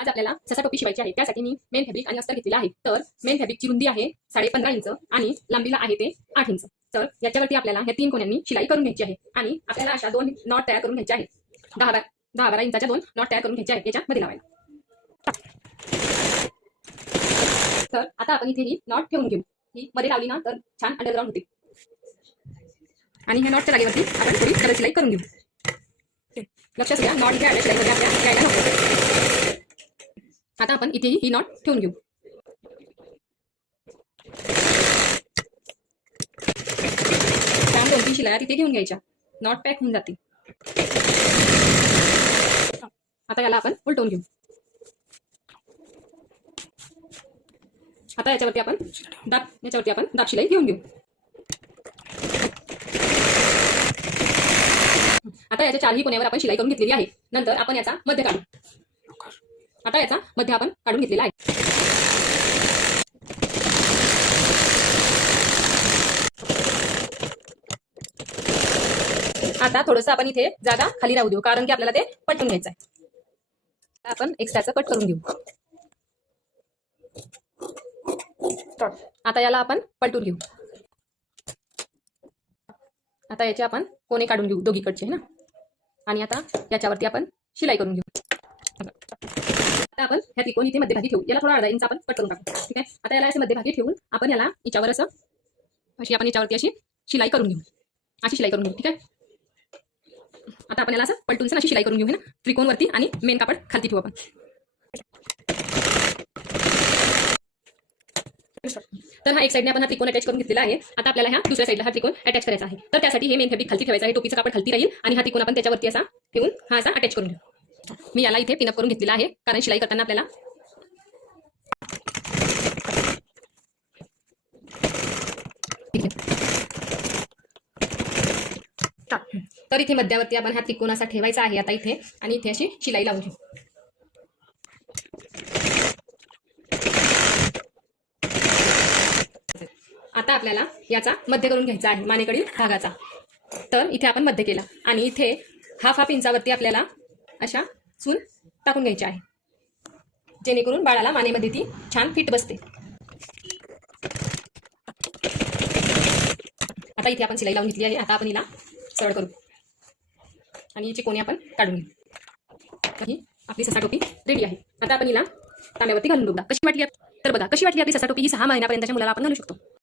आज आपल्याला ससा टोपी शिवायची आहे. त्यासाठी मी मेन फॅब्रिक आणि अस्तर घेतलेला आहे. तर मेन फॅब्रिकची रुंदी आहे 15.5 इंच आणि लांबीला आहे ते 8 इंच. तर याच्यावरती आपल्याला ह्या 3 कोण्यांनी शिलाई करून घ्यायची आहे आणि आपल्याला अशा 2 नॉट तयार करून घ्यायचे आहेत. 10-12 इंचाच्या 2 नॉट तयार करून घ्यायचे आहेत याच्यामध्ये लावायला. तर आता आपण इथे ही नॉट ठेवून घेऊ. ही मध्ये लावली ना तर छान अंडरग्राउंड होते. आणि ह्या नॉटच्या जागेवरती आपण थोडी डबल शिलाई करून घेऊ. लक्षात द्या, नॉट इथे शिलाई मध्ये आपल्या यायला नको. आता आपण इथे ही नॉट ठेवून घेऊ. त्या 2-3 शिलाया तिथे घेऊन घ्यायच्या. नॉट पॅक होऊन जाते. आता याला आपण उलटवून घेऊ. आता याच्यावरती आपण दाब शिलाई घेऊन घेऊ. आता याच्या 4ही कोण्यावर आपण शिलाई करून घेतलेली आहे. नंतर आपण याचा मध्य काढू. आता याचा मध्य आपण काढून घेतलेला आहे. आता थोडंसं आपण इथे जागा खाली राहू देऊ, कारण की आपल्याला ते पटवून घ्यायचं आहे. आपण एक्स्ट्राचं कट करून घेऊ. आता याला आपण पलटून घेऊ. आता याचे आपण कोणे काढून घेऊ दोघीकडचे ना, आणि आता याच्यावरती आपण शिलाई करून घेऊ. आता आपण ह्या त्रिकोण इथे मध्यभागी ठेवू. याला थोडा अर्धा इंच आपण कट करून टाकू. ठीक आहे. आता याला असे मध्यभागी ठेवून आपण याला याच्यावर असं आपण याच्यावरती अशी शिलाई करून घेऊ. अशी शिलाई करून घेऊ. ठीक आहे. आता आपण याला असं पलटून अशी शिलाई करून घेऊ ना, त्रिकोणवरती आणि मेन कापड खालती ठेवू आपण. तर हा एक साइडने आपण हा त्रिकोण अटॅच करून घेतलेला आहे. आता आपल्याला ह्या दुसऱ्या साइडला हा त्रिकोण अटॅच करायचा आहे. तर त्यासाठी हे मेन फॅब्रिक खालती ठेवायचं आहे. टोपीचं कापड खालती राहील आणि हा त्रिकोण आपण त्याच्यावरती असा ठेवून हा असा अटॅच करून घेऊ. मी याला इथे पिनअप करून घेतलेला आहे, कारण शिलाई करताना आपल्याला तर इथे मध्यावरती आपण हा त्रिकोण असा ठेवायचा आहे आता इथे, आणि इथे अशी शिलाई लावून घेऊ. आता आपल्याला याचा मध्य करून घ्यायचा आहे मानेकडील भागाचा. तर इथे आपण मध्य केला आणि इथे हाफ इंचावरती आपल्याला अशा सून टाकून घ्यायची आहे, जेणेकरून बाळाला मानेमध्ये ती छान फिट बसते. आता इथे आपण शिलाई लावून घेतली आहे. आता आपण हिला सरळ करू आणि हिची कोणी आपण काढून घेऊ. ही आपली ससा टोपी रेडी आहे. आता आपण हिला तांब्यावरती घालून बघा कशी वाटली. तर बघा कशी वाटली आपली ससा टोपी. ही 6 महिन्यापर्यंतच्या मुलाला आपण घालू शकतो.